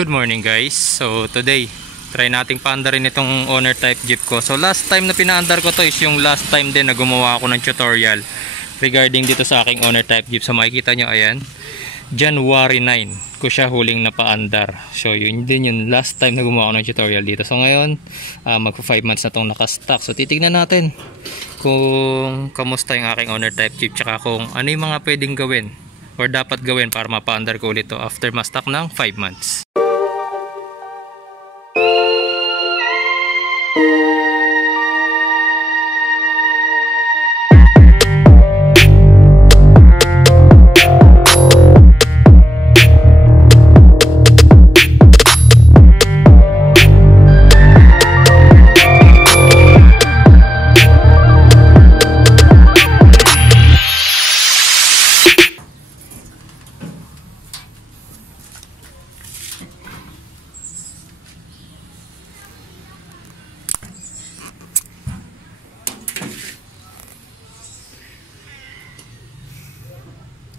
Good morning guys. So today, try nating paandarin itong owner type jeep ko. So last time na pinaandar ko to is yung last time din na gumawa ako ng tutorial regarding dito sa aking owner type jeep. So makikita nyo, ayan, January 9 ko siya huling napaandar. So yun din yung last time na gumawa ako ng tutorial dito. So ngayon, magpa 5 months na itong nakastock. So titignan natin kung kamusta yung aking owner type jeep, tsaka kung ano yung mga pwedeng gawin or dapat gawin para mapaandar ko ulit to after ma-stock ng 5 months.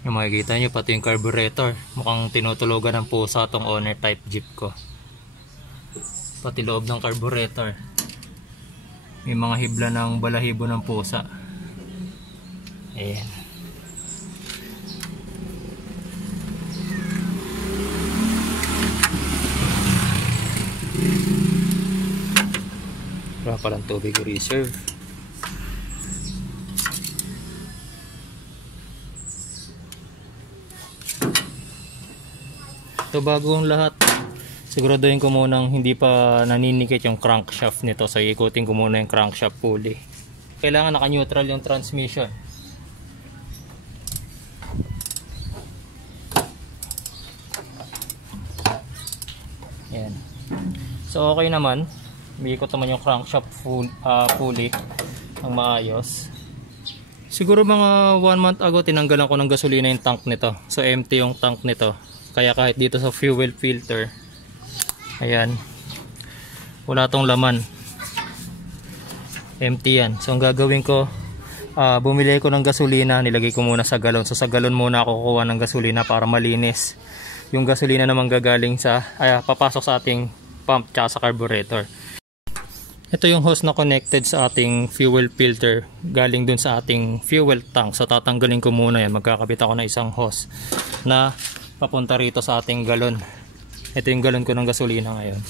Yung makikita nyo, pati yung carburetor mukhang tinutulogan ng pusa tong owner type jeep ko. Pati loob ng carburetor may mga hibla ng balahibo ng pusa. Ayan. Wala palang tubig reserve. So bago ang lahat, siguraduhin ko munang hindi pa naninikit yung crankshaft nito. So ikutin ko muna yung crankshaft pulley. Kailangan naka-neutral yung transmission. Yan. So okay naman. Biikot naman yung crankshaft pulley ang maayos. Siguro mga 1 month ago tinanggalan ko ng gasolina yung tank nito. So empty yung tank nito. Kaya kahit dito sa fuel filter, ayan, wala tong laman, empty yan. So ang gagawin ko, bumili ko ng gasolina, nilagay ko muna sa galon. So sa galon muna ako kukuha ng gasolina para malinis. Yung gasolina naman gagaling sa, papasok sa ating pump tsaka sa carburetor. Ito yung hose na connected sa ating fuel filter, galing dun sa ating fuel tank. So tatanggalin ko muna yan, magkakabit ako na isang hose na papunta rito sa ating galon. Ito yung galon ko ng gasolina ngayon.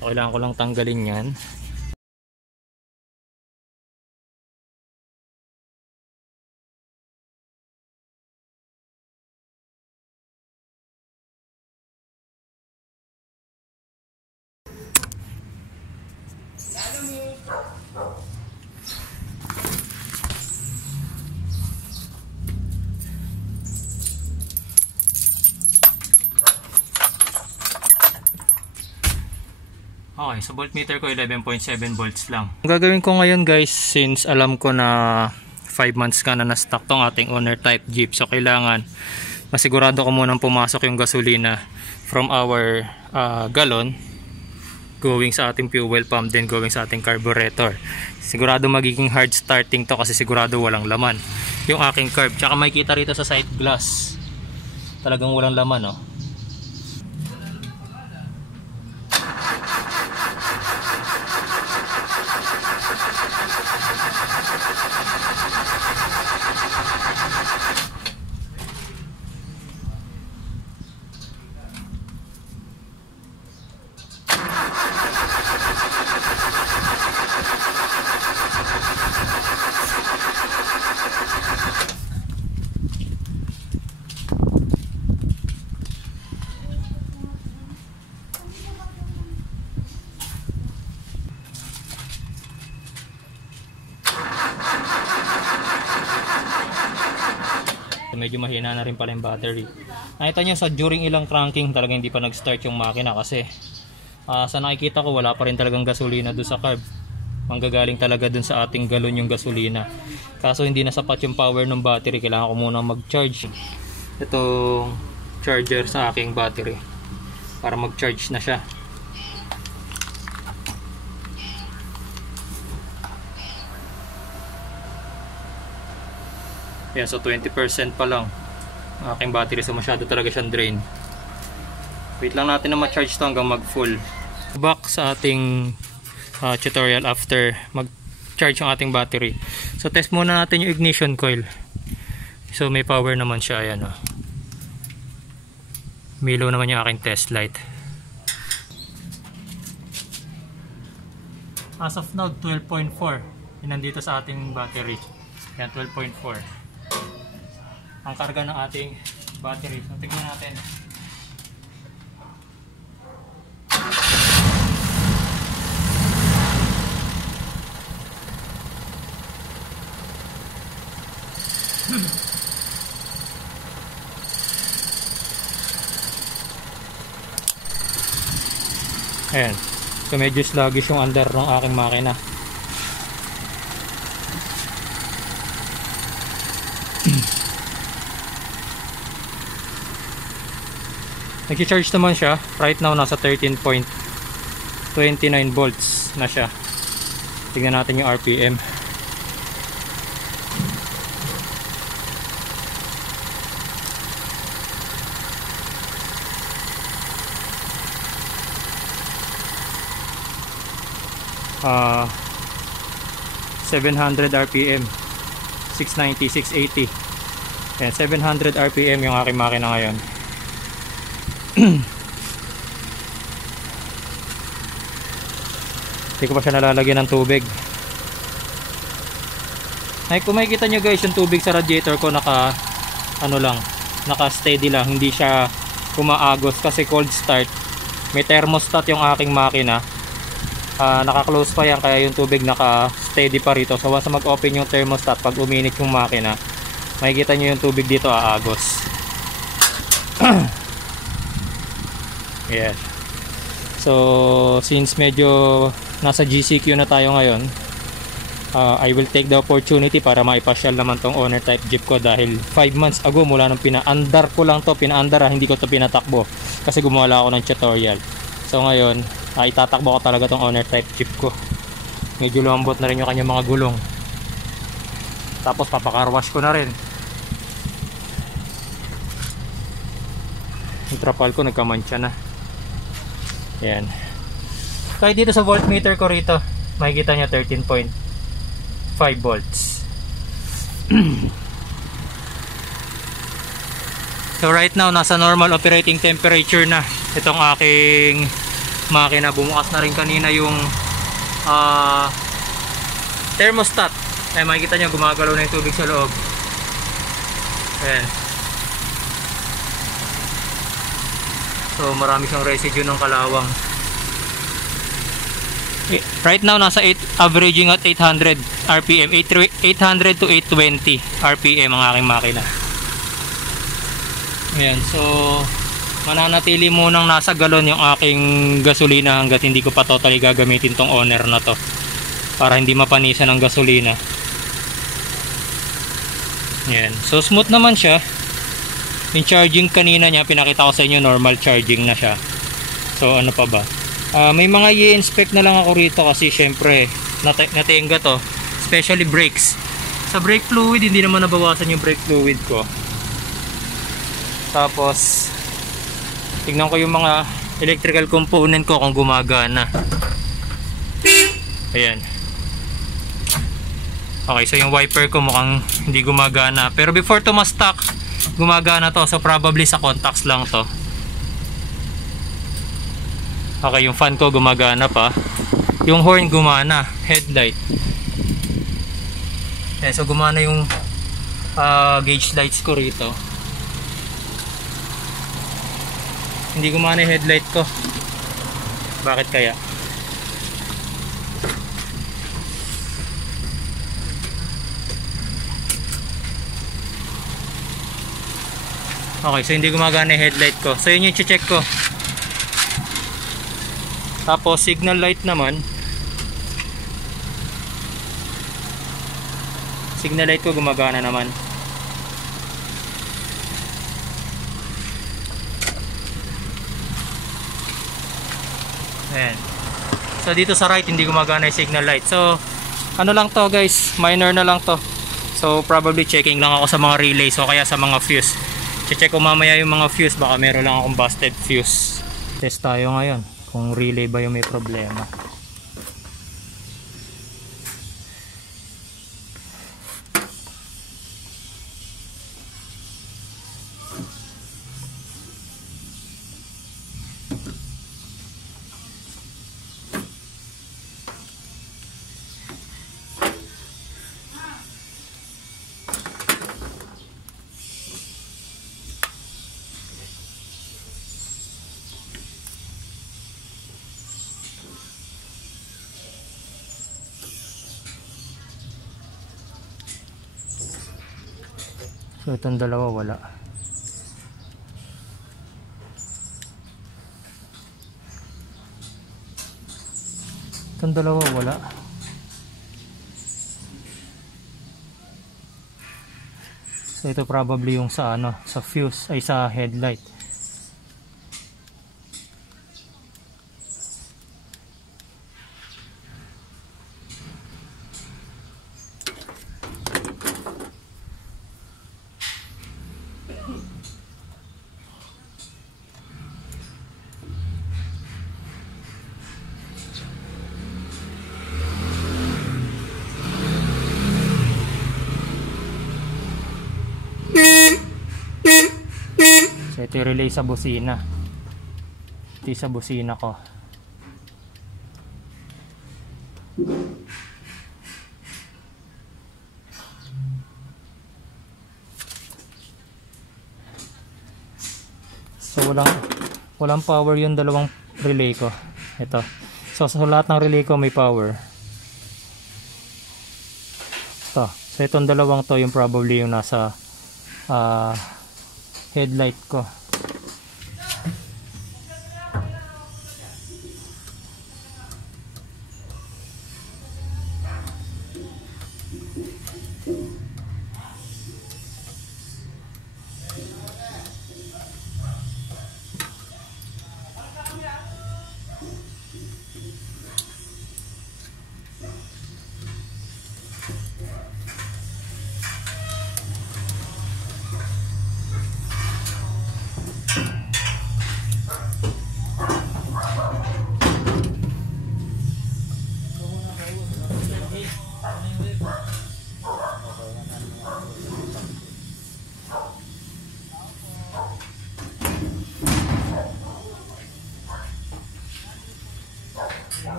So, kailangan ko lang tanggalin yan. Okay, so voltmeter ko 11.7 volts lang. Ang gagawin ko ngayon guys, since alam ko na 5 months ka na na-stock tong ating owner type jeep, so kailangan masigurado ko munang pumasok yung gasolina from our galon going sa ating fuel pump, then going sa ating carburetor. Sigurado magiging hard starting to kasi sigurado walang laman yung aking carb. Tsaka makikita rito sa side glass, talagang walang laman, oh. Medyo mahina na rin pala yung battery. Nakita nyo sa during ilang cranking talaga hindi pa nag-start yung makina kasi sa nakikita ko wala pa rin talagang gasolina doon sa carb. Manggagaling talaga doon sa ating galon yung gasolina. Kaso hindi na sapat yung power ng battery, kailangan ko muna mag-charge itong charger sa aking battery para mag-charge na siya. Yan, so 20% pa lang ang aking battery, so masyado talaga siyang drain. Wait lang natin na ma-charge to hanggang mag-full. Back sa ating tutorial after mag-charge ang ating battery. So test muna natin yung ignition coil. So may power naman siya, ayan o. Milaw naman yung aking test light. As of now, 12.4. Yun nandito sa ating battery. Yan, 12.4. Ang karga ng ating battery. So, tignan natin. Ayan. So medyo sluggish yung andar ng aking makina. Nag-charge naman siya. Right now nasa 13.29 volts na siya. Tingnan natin yung RPM. Uh, 700 RPM, 690, 680. Yan, 700 RPM yung aking makina ngayon. Hindi ko pa siya nalalagyan ng tubig. Ay, kung makikita nyo guys, yung tubig sa radiator ko naka steady lang, hindi siya kumaagos kasi cold start. May thermostat yung aking makina. Naka-close pa yan, kaya yung tubig naka-steady pa rito. So once mag-open yung thermostat, pag uminit yung makina, makikita nyo yung tubig dito aagos. Yes. So since medyo nasa GCQ na tayo ngayon, I will take the opportunity para maipasyal naman tong owner type jeep ko dahil 5 months ago mula nung pinaandar ko lang to, hindi ko to pinatakbo kasi gumawa ako ng tutorial. So ngayon, itatakbo ko talaga tong owner type jeep ko. Medyo lumambot na rin yung kanyang mga gulong. Tapos papakarwash ko na rin. Yung trapal ko nagkamantsa na. Ayan. Kahit dito sa voltmeter ko rito, makikita nyo 13.5 volts. So right now, nasa normal operating temperature na itong aking makina. Bumukas na rin kanina yung thermostat. Ay, makikita nyo gumagalaw na yung tubig sa loob. Ayan. So marami siyang residue ng kalawang. Right now nasa averaging at 800 RPM, 800 to 820 RPM ang aking makina. Ayan, so mananatili munang nasa galon yung aking gasolina hanggat hindi ko pa totally gagamitin tong owner na to para hindi mapanisan ng gasolina. Ayan, so smooth naman siya. Yung charging kanina niya, pinakita ko sa inyo, normal charging na siya. So ano pa ba? May mga i-inspect na lang ako rito kasi syempre natenga to, especially brakes. Sa brake fluid, hindi naman nabawasan yung brake fluid ko. Tapos tignan ko yung mga electrical component ko kung gumagana. Ayan. Okay, so yung wiper ko mukhang hindi gumagana, pero before to ma-stock, gumagana to. So probably sa contacts lang to. Okay, yung fan ko gumagana pa. Yung horn gumana. Headlight. Okay, so gumana yung gauge lights ko rito. Hindi gumana yung headlight ko. Bakit kaya? Okay, so hindi gumagana yung headlight ko. So yun yung check ko. Tapos signal light naman. Signal light ko gumagana naman. Ayan. So dito sa right hindi gumagana yung signal light. So ano lang to guys, minor na lang to. So probably checking lang ako sa mga relay, so kaya sa mga fuse. Check ko mamaya yung mga fuse, baka meron lang akong busted fuse. Test tayo ngayon kung relay ba yung may problema. So itong dalawa wala. Itong dalawa wala. So ito probably yung sa ano, sa fuse ay sa headlight. So ito yung relay sa busina. Ito yung sa busina ko. So walang power yung dalawang relay ko. Ito. So sa lahat ng relay ko may power. Ito. So itong dalawang to yung probably yung nasa headlight ko.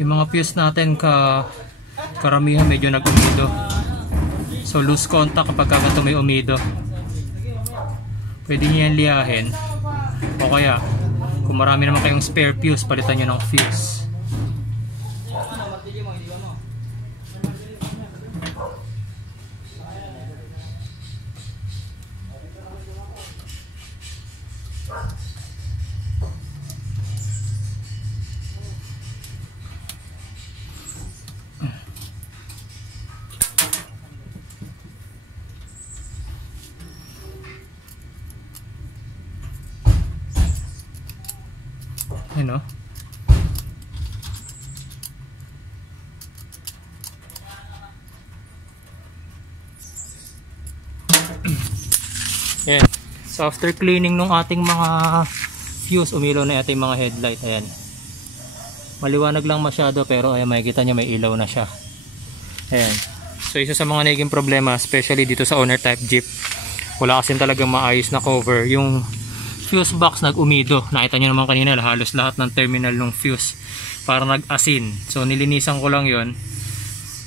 Yung mga fuse natin karamihan medyo nag-umido. So loose contact kapag ganito may umido. Pwede nyo yan liyahin. O kaya kung marami naman kayong spare fuse, palitan nyo ng fuse. Ano? Ayan. So after cleaning nung ating mga fuse, umilaw na ating mga headlight. Ayan. Maliwanag lang masyado pero ayan, makikita nyo may ilaw na siya. Ayan. So isa sa mga naging problema, especially dito sa owner type Jeep, wala kasi talagang maayos na cover. Yung fuse box nag-umido. Nakita nyo naman kanina halos lahat ng terminal ng fuse para nag-asin. So nilinisan ko lang yon.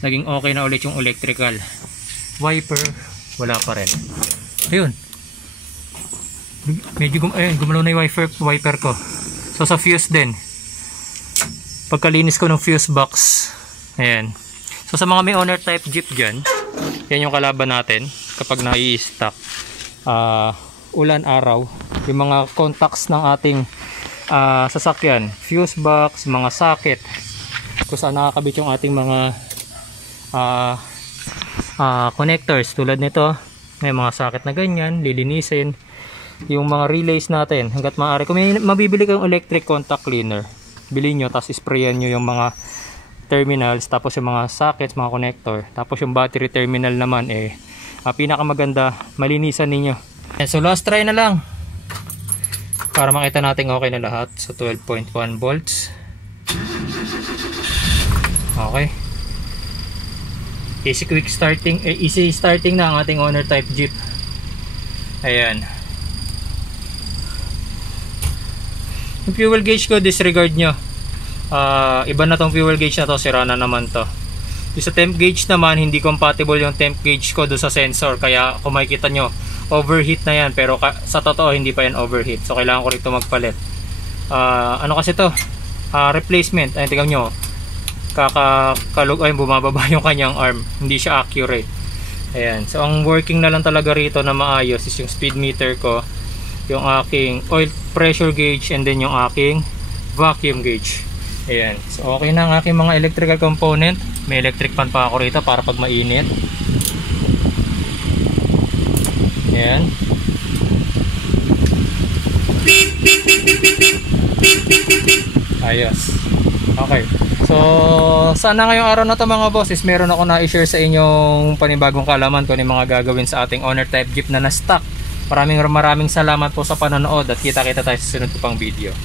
Naging okay na ulit yung electrical. Wiper, wala pa rin. Ayun. Medyo gumalaw na yung wiper ko. So sa fuse din. Pagkalinis ko ng fuse box. Ayan. So sa mga may owner type Jeep dyan, yan yung kalaban natin kapag nai-stock. Ulan, araw, yung mga contacts ng ating sasakyan, fuse box, mga socket, kung saan nakakabit yung ating mga connectors tulad nito, may mga socket na ganyan, lilinisin. Yung mga relays natin hanggat maaari. Kung may mabibili kayong electric contact cleaner, bilhin nyo, tapos sprayan nyo yung mga terminals, tapos yung mga sockets, mga connector, tapos yung battery terminal naman pinakamaganda, malinisan ninyo. So last try na lang. para makita natin okay na lahat. So 12.1 volts. Okay. Easy quick starting, easy starting na ang ating owner type Jeep. Ayan. Yung fuel gauge ko, disregard nyo. Iba na tong fuel gauge na to, sira na naman to. Yung sa temp gauge naman, hindi compatible yung temp gauge ko do sa sensor, kaya kung makikita nyo, overheat na yan, pero sa totoo hindi pa yan overheat, so kailangan ko rito magpalit. Ano kasi to, replacement. Ay, tingnan nyo, bumababa yung kanyang arm, hindi siya accurate. Ayan, so ang working na lang talaga rito na maayos is yung speed meter ko, yung aking oil pressure gauge, and then yung aking vacuum gauge. Ayan, so okay na ang aking mga electrical component. May electric fan pa ako rito para pag mainit. Ayan. Ayos. Okay. So, sana ngayong araw na to mga boss is meron ako na-share sa inyong panibagong kalaman kung ano yung mga gagawin sa ating owner type Jeep na Nastock. Maraming salamat po sa panonood at kita-kita tayo sa sunod ko pang video.